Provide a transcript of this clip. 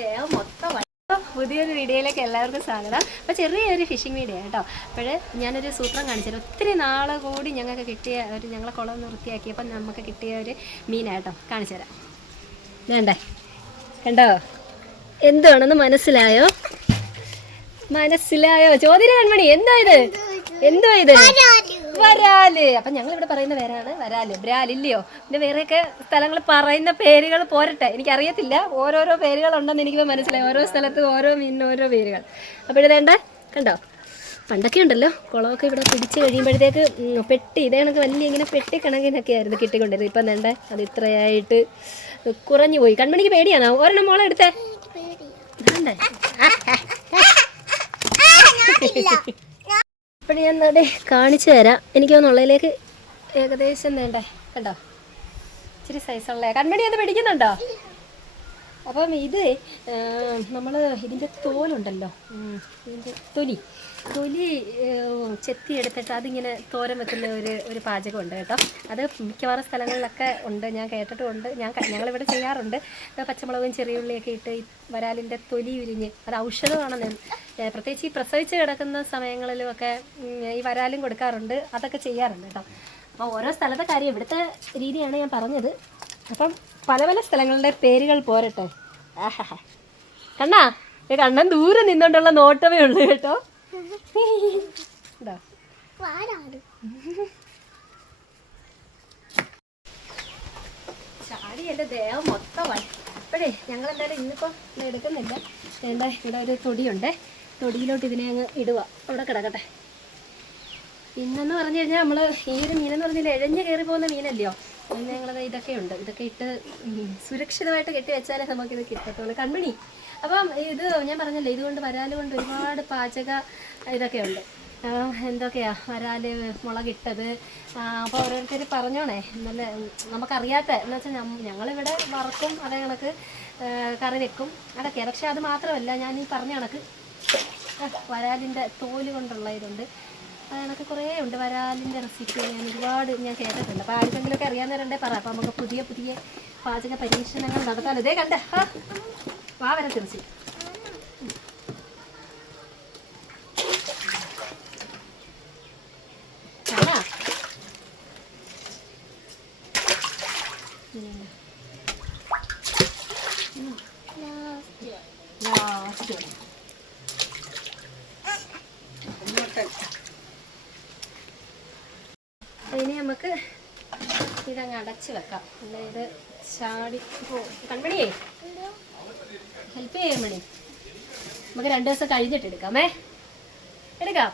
ദേഹം മൊത്തം പുതിയൊരു വീഡിയോയിലേക്ക് എല്ലാവർക്കും സ്വാഗതം. അപ്പോൾ ചെറിയൊരു ഫിഷിംഗ് വീഡിയോ കേട്ടോ. അപ്പോൾ ഞാനൊരു സൂത്രം കാണിച്ചു ഒത്തിരി നാൾ കൂടി ഞങ്ങൾക്ക് കിട്ടിയ ഞങ്ങളെ കുളം വൃത്തിയാക്കിയപ്പോൾ നമുക്ക് കിട്ടിയ ഒരു മീനാട്ടോ കാണിച്ചു തരാം. വേണ്ടേ കണ്ടോ, എന്തുവാണെന്ന് മനസ്സിലായോ? ചോദ്യം കൺമണി, എന്തുവാ ഇത്? വരാല്. അപ്പം ഞങ്ങളിവിടെ പറയുന്ന പേരാണ് വരാല്, ബ്രാലില്ലയോ. പിന്നെ വേറെയൊക്കെ സ്ഥലങ്ങൾ പറയുന്ന പേരുകൾ പോരട്ടെ, എനിക്കറിയത്തില്ല. ഓരോരോ പേരുകളുണ്ടെന്ന് എനിക്കിപ്പോൾ മനസ്സിലായി. ഓരോ സ്ഥലത്തും ഓരോ മീനിനും ഓരോ പേരുകൾ. അപ്പോഴേണ്ട കണ്ടോ, പണ്ടൊക്കെ ഉണ്ടല്ലോ കുളമൊക്കെ ഇവിടെ പിടിച്ച് കഴിയുമ്പോഴത്തേക്ക് പെട്ടി ഇതേ കണക്ക് വലിയ ഇങ്ങനെ പെട്ടി കണക്കിനൊക്കെ ആയിരുന്നു കിട്ടിക്കൊണ്ടിരുന്നത്. ഇപ്പം വേണ്ട അത് ഇത്രയായിട്ട് കുറഞ്ഞു പോയി. കൺമണിക്ക് പേടിയാണോ? ഒരെണ്ണം മോളെ എടുത്തേ. വേണ്ടേ അപ്പോൾ ഞാൻ അവിടെ കാണിച്ചു തരാം. എനിക്ക് തോന്നുന്നുള്ളതിലേക്ക് ഏകദേശം വേണ്ടേ കണ്ടോ, ഇച്ചിരി സൈസുള്ള. കൺമണി അത് പിടിക്കുന്നുണ്ടോ? അപ്പം ഇത് നമ്മൾ ഇതിൻ്റെ തോലുണ്ടല്ലോ, ഇതിൻ്റെ തൊലി ചെത്തിയെടുത്തിട്ട് അതിങ്ങനെ തോരൻ വെക്കുന്ന ഒരു പാചകമുണ്ട് കേട്ടോ. അത് മിക്കവാറും സ്ഥലങ്ങളിലൊക്കെ ഉണ്ട്, ഞാൻ കേട്ടിട്ടുമുണ്ട്. ഞങ്ങളിവിടെ ചെയ്യാറുണ്ട്. പച്ചമുളകും ചെറിയുള്ളിയൊക്കെ ഇട്ട് ഈ വരാലിൻ്റെ തൊലി ഉരിഞ്ഞ് അത് ഔഷധമാണെന്ന്, പ്രത്യേകിച്ച് ഈ പ്രസവിച്ച് കിടക്കുന്ന സമയങ്ങളിലുമൊക്കെ ഈ വരാലും കൊടുക്കാറുണ്ട്. അതൊക്കെ ചെയ്യാറുണ്ട് കേട്ടോ. അപ്പോൾ ഓരോ സ്ഥലത്തെ കാര്യം ഇവിടുത്തെ രീതിയാണ് ഞാൻ പറഞ്ഞത്. അപ്പം പല പല സ്ഥലങ്ങളുടെ പേരുകൾ പോരട്ടെ. ആഹാ കണ്ണാ, കണ്ണൻ ദൂരെ നിന്നോണ്ടുള്ള നോട്ടമേ ഉള്ളൂ കേട്ടോ. ചാടി എൻ്റെ ദേഹം മൊത്തമായി. അപ്പോഴേ ഞങ്ങളെന്തായാലും ഇന്നിപ്പോൾ എടുക്കുന്നില്ല. എന്താ ഇവിടെ ഒരു തൊടിയുണ്ട്, തൊടിയിലോട്ട് ഇതിനെ അങ്ങ് ഇടുക, അവിടെ കിടക്കട്ടെ. പിന്നെന്ന് പറഞ്ഞു കഴിഞ്ഞാൽ നമ്മൾ ഈ ഒരു മീനെന്ന് പറഞ്ഞാൽ ഇഴഞ്ഞ് കയറി പോകുന്ന മീനല്ലയോ. പിന്നെ ഞങ്ങളത് ഇതൊക്കെ ഉണ്ട്, ഇതൊക്കെ ഇട്ട് സുരക്ഷിതമായിട്ട് കെട്ടി വെച്ചാലേ നമുക്കിത് കിട്ടത്തുള്ളൂ. കൺമണി, അപ്പം ഇത് ഞാൻ പറഞ്ഞല്ലോ, ഇതുകൊണ്ട് വരാല് കൊണ്ട് ഒരുപാട് പാചക ഇതൊക്കെ ഉണ്ട്. എന്തൊക്കെയാ വരാല് മുളകിട്ടത്. അപ്പോൾ ഓരോരുത്തർ പറഞ്ഞോണേ, നല്ല നമുക്കറിയാത്ത എന്ന് വെച്ചാൽ ഞങ്ങളിവിടെ വറക്കും, അതേ കണക്ക് കറി വെക്കും, അതൊക്കെയാണ്. പക്ഷെ അത് മാത്രമല്ല, ഞാൻ ഈ പറഞ്ഞ കണക്ക് വരാലിൻ്റെ തോല് കൊണ്ടുള്ള ഇതുണ്ട്. അതിനൊക്കെ കുറേ ഉണ്ട് വരാലിൻ്റെ റെസിപ്പി. ഞാൻ കേട്ടിട്ടുണ്ട്. അപ്പോൾ ആർക്കെങ്കിലുമൊക്കെ അറിയാവുന്നവരുണ്ടേ പറ. അപ്പോൾ നമുക്ക് പുതിയ പുതിയ പാചക പരീക്ഷണങ്ങൾ നടത്താൻ. ഇതേ കണ്ട വാ വരെ തിരിച്ച് ഇനി നമുക്ക് ഇതങ്ങ് അടച്ച് വെക്കാം. അല്ല ഇത് ചാടി കൺമണിയേ ഹെൽപ്പ് ചെയ്യാൻ മണി. നമുക്ക് 2 ദിവസം കഴിഞ്ഞിട്ട് എടുക്കാമേ. എടുക്കാം.